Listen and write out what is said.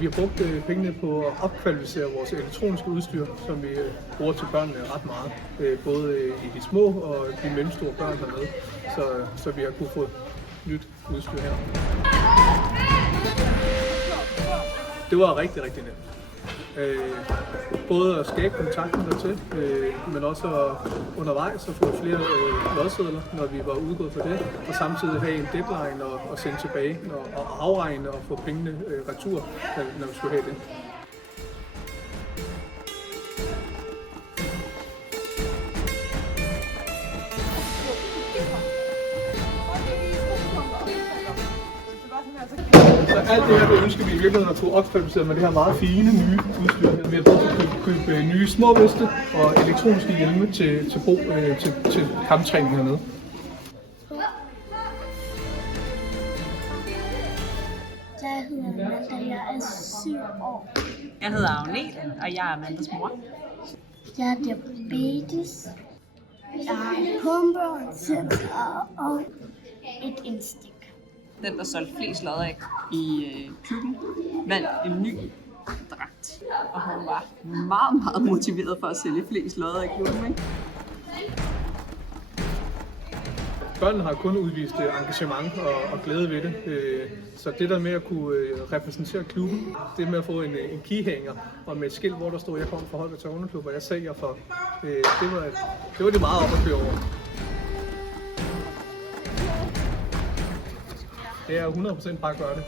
Vi har brugt pengene på at opkvalificere vores elektroniske udstyr, som vi bruger til børnene ret meget. Både i de små og de mellemstore børn hernede, så vi har kunnet få nyt udstyr her. Det var rigtig, rigtig nemt. Både at skabe kontakten dertil, men også undervejs at få flere lodsedler, når vi var udgået for det, og samtidig have en deadline og sende tilbage og afregne og få pengene retur, når vi skulle have det. Så alt det her, det ønsker vi i virkeligheden at få opkvalificeret med det her meget fine nye udstyr. Vi har både købe nye små veste og elektroniske hjelme til brug til kamptræning hernede. Jeg hedder Amanda, jeg er 7 år. Jeg hedder Agnete, og jeg er Amandas mor. Jeg har diabetes. Jeg har en pumpe og en sensor og et indstik. Den, der solgte flest lodder i klubben, vandt en ny dragt. Og hun var meget, meget motiveret for at sælge flest lodder i klubben, ikke? Børnene har kun udvist engagement og glæde ved det. Så det der med at kunne repræsentere klubben, det med at få en keyhanger og med et skilt, hvor der stod, jeg kommer fra Holbæk Taekwondo-klub, og jeg sælger for, det var det meget op at køre over. Det er 100% bare at gøre det.